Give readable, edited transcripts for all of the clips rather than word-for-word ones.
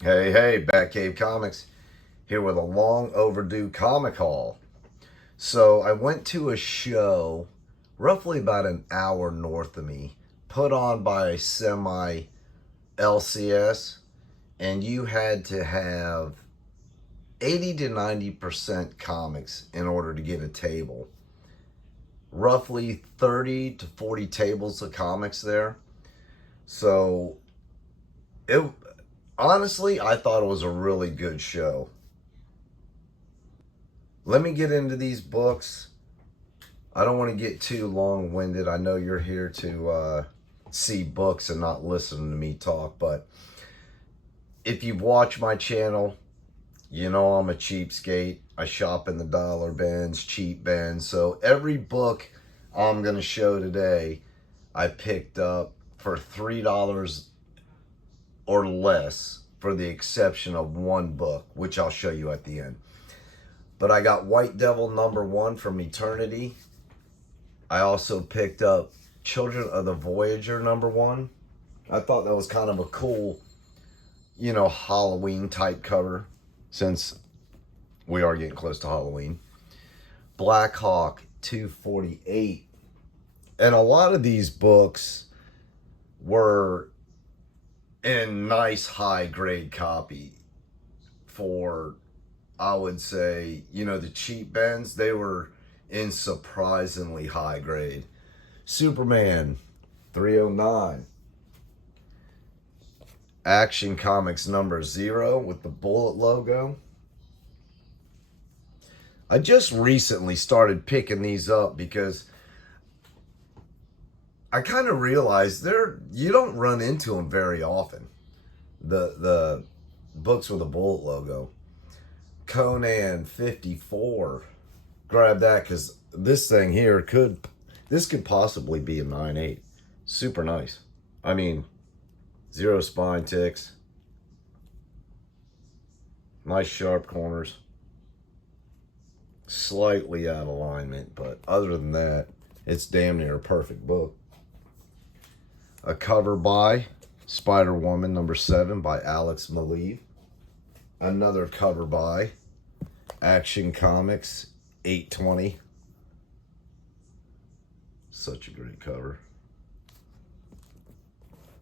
Hey, hey, Batcave Comics here with a long overdue comic haul. So I went to a show roughly about an hour north of me, put on by Semi LCS, and you had to have 80 to 90% comics in order to get a table. Roughly 30 to 40 tables of comics there. So it honestly, I thought it was a really good show. Let me get into these books. I don't want to get too long-winded. I know you're here to see books and not listen to me talk, but if you've watched my channel, you know I'm a cheapskate. I shop in the dollar bins, cheap bins. So every book I'm going to show today, I picked up for $3 or less, for the exception of one book, which I'll show you at the end. But I got White Devil #1 from Eternity. I also picked up Children of the Voyager #1. I thought that was kind of a cool, Halloween type cover, since we are getting close to Halloween. Black Hawk 248. And a lot of these books were in nice high grade copy for, I would say, the cheap bins, they were in surprisingly high grade. Superman 309. Action Comics #0 with the bullet logo. I just recently started picking these up because I kind of realized you don't run into them very often. The books with a bullet logo. Conan 54. Grab that because this thing here could possibly be a 9/8. Super nice. I mean, zero spine ticks. Nice sharp corners. Slightly out of alignment, but other than that, it's damn near a perfect book. A cover by Spider-Woman #7 by Alex Maleev. Another cover by Action Comics 820. Such a great cover.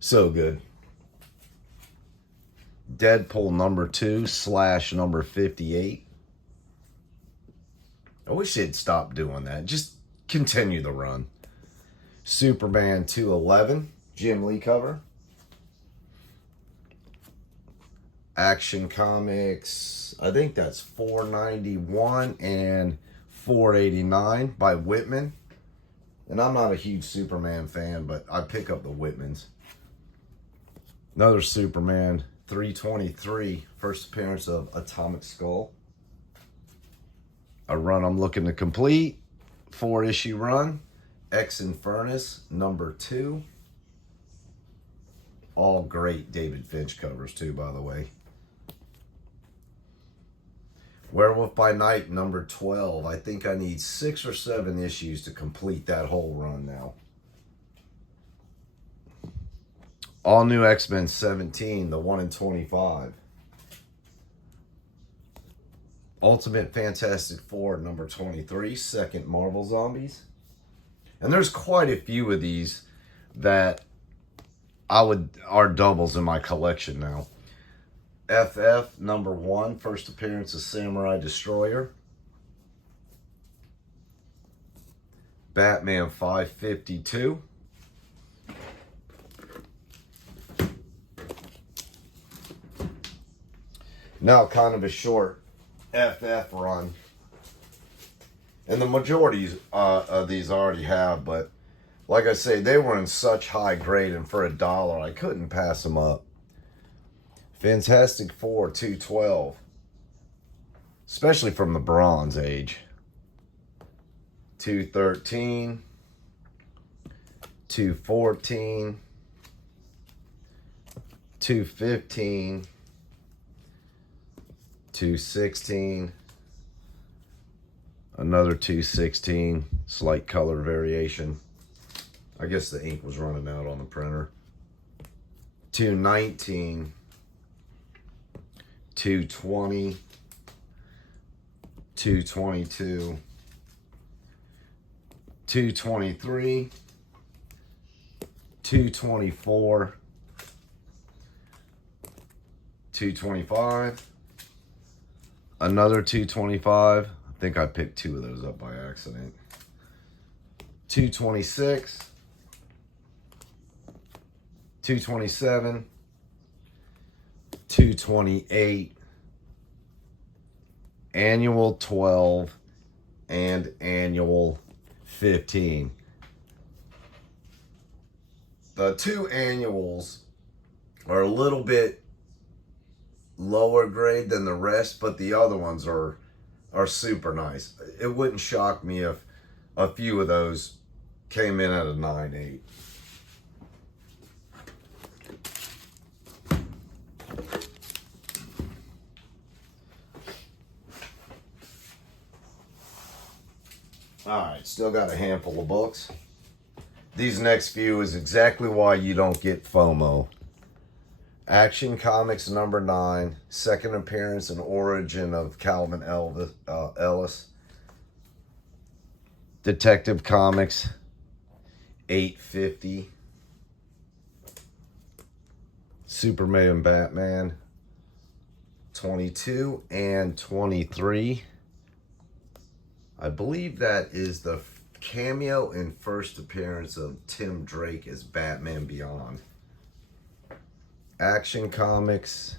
So good. Deadpool #2 / #58. I wish they'd stop doing that. Just continue the run. Superman 211, Jim Lee cover. Action Comics, I think that's 491 and 489 by Whitman. And I'm not a huge Superman fan, but I pick up the Whitmans. Another Superman 323, first appearance of Atomic Skull. A run I'm looking to complete, 4-issue run. X Infernus #2. All great David Finch covers too, by the way. Werewolf by Night #12. I think I need 6 or 7 issues to complete that whole run now. All New X-Men 17, the 1 in 25. Ultimate Fantastic Four #23, second Marvel Zombies. And there's quite a few of these that are doubles in my collection now. FF #1, first appearance of Samurai Destroyer. Batman 552. Now kind of a short FF run. And the majority of these I already have, but like I say, they were in such high grade, and for $1, I couldn't pass them up. Fantastic Four 212, especially from the Bronze Age. 213, 214, 215, 216, another 216, slight color variation. I guess the ink was running out on the printer. 219, 220, 222, 223, 224, 225, another 225. I think I picked two of those up by accident. 226, 227, 228, annual 12, and annual 15. The two annuals are a little bit lower grade than the rest, but the other ones are super nice. It wouldn't shock me if a few of those came in at a 9.8. Alright, still got a handful of books. These next few is exactly why you don't get FOMO. Action Comics number 9, second appearance and origin of Calvin Ellis. Detective Comics 850. Superman and Batman 22 and 23. I believe that is the cameo and first appearance of Tim Drake as Batman Beyond. Action Comics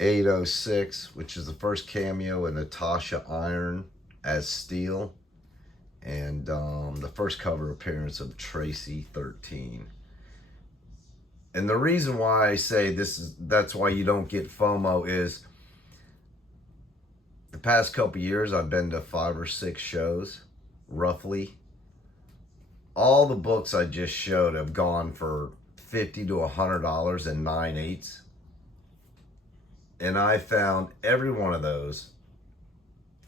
806, which is the first cameo in Natasha Iron as Steel, and the first cover appearance of Tracy 13. And the reason why I say that's why you don't get FOMO is the past couple years I've been to 5 or 6 shows, roughly. All the books I just showed have gone for $50 to $100 in 9/8. And I found every one of those,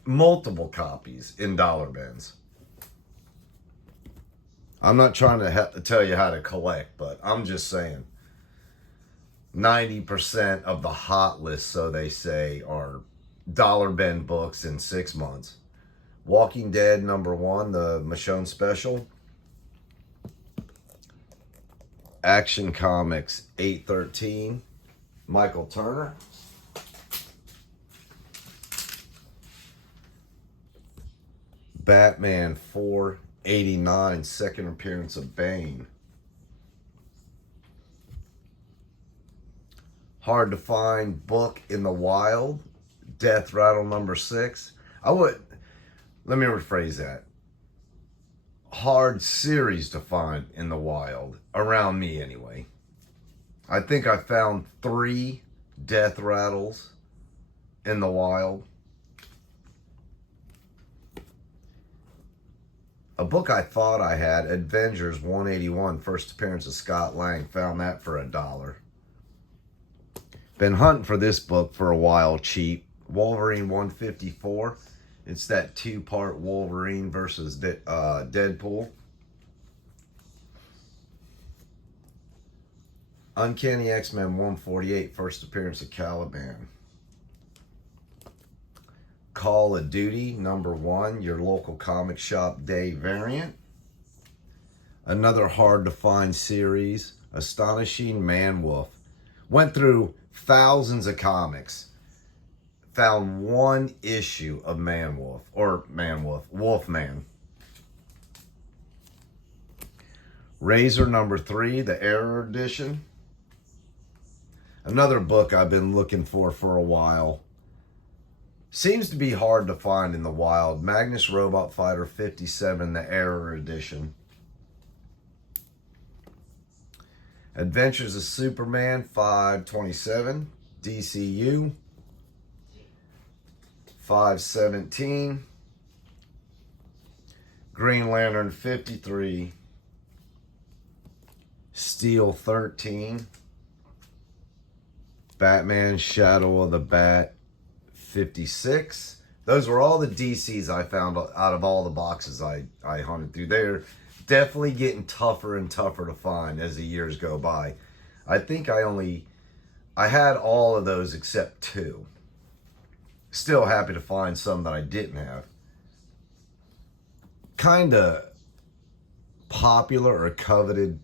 multiple copies, in dollar bins. I'm not trying to tell you how to collect, but I'm just saying 90% of the hot list, so they say, are dollar bin books in 6 months. Walking Dead number 1, the Michonne special. Action Comics 813, Michael Turner. Batman 489, second appearance of Bane. Hard to find book in the wild, Death Rattle number 6. Let me rephrase that. Hard series to find in the wild, around me anyway. I think I found 3 Death Rattles in the wild. A book I thought I had, Avengers 181, first appearance of Scott Lang. Found that for $1. Been hunting for this book for a while, cheap. Wolverine 154. It's that 2-part Wolverine versus Deadpool. Uncanny X-Men 148, first appearance of Caliban. Call of Duty number 1, your local comic shop day variant. Another hard to find series, Astonishing Man-Wolf. Went through thousands of comics. Found 1 issue of Wolfman. Razor number 3, the Error Edition. Another book I've been looking for a while. Seems to be hard to find in the wild. Magnus Robot Fighter 57, the Error Edition. Adventures of Superman 527, DCU. 517, Green Lantern 53, Steel 13, Batman Shadow of the Bat 56. Those were all the DCs I found out of all the boxes I hunted through. They're definitely getting tougher and tougher to find as the years go by. I think I only I had all of those except 2. Still happy to find some that I didn't have. Kind of popular or coveted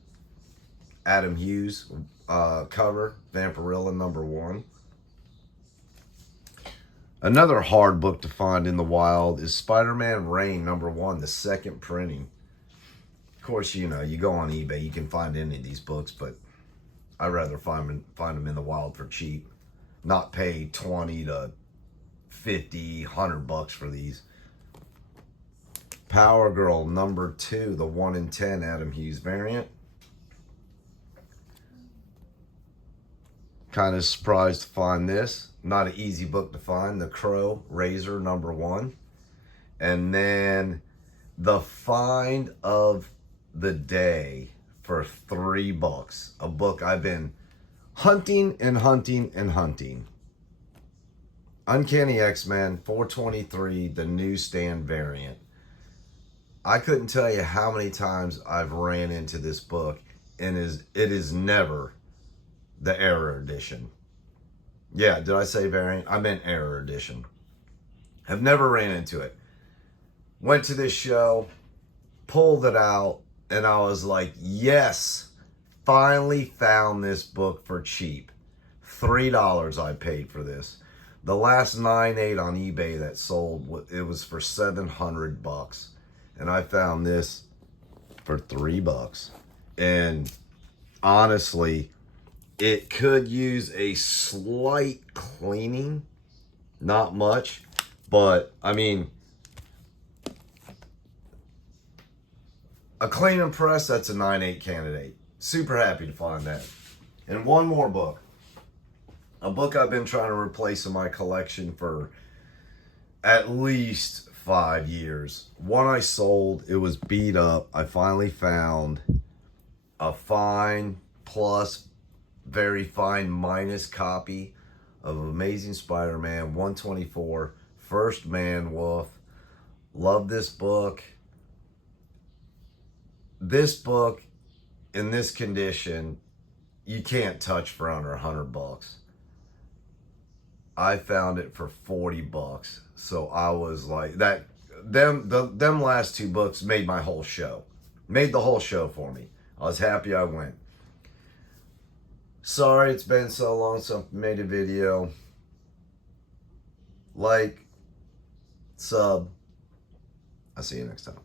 Adam Hughes cover, Vampirella #1. Another hard book to find in the wild is Spider-Man Reign #1, the second printing. Of course, you know, you go on eBay, you can find any of these books, but I'd rather find them in the wild for cheap. Not pay 20 to 50, $100 for these. Power Girl #2, the 1 in 10 Adam Hughes variant. Kind of surprised to find this. Not an easy book to find. The Crow Razor #1. And then the find of the day for $3. A book I've been hunting and hunting and hunting. Uncanny X-Men 423, the newsstand variant. I couldn't tell you how many times I've ran into this book, and it is never the Error Edition. Yeah, did I say variant? I meant Error Edition. Have never ran into it. Went to this show, pulled it out, and I was like, yes, finally found this book for cheap. $3 I paid for this. The last 9/8 on eBay that sold, it was for $700. And I found this for $3. And honestly, it could use a slight cleaning. Not much. But, I mean, a clean and press, that's a 9/8 candidate. Super happy to find that. And one more book. A book I've been trying to replace in my collection for at least 5 years. One I sold, it was beat up. I finally found a fine plus very fine minus copy of Amazing Spider-Man 124, First Man Wolf. Love this book. This book in this condition, you can't touch for under $100. I found it for $40. So I was like, them last 2 books made my whole show. Made the whole show for me. I was happy I went. Sorry it's been so long since I made a video. Like, sub. I'll see you next time.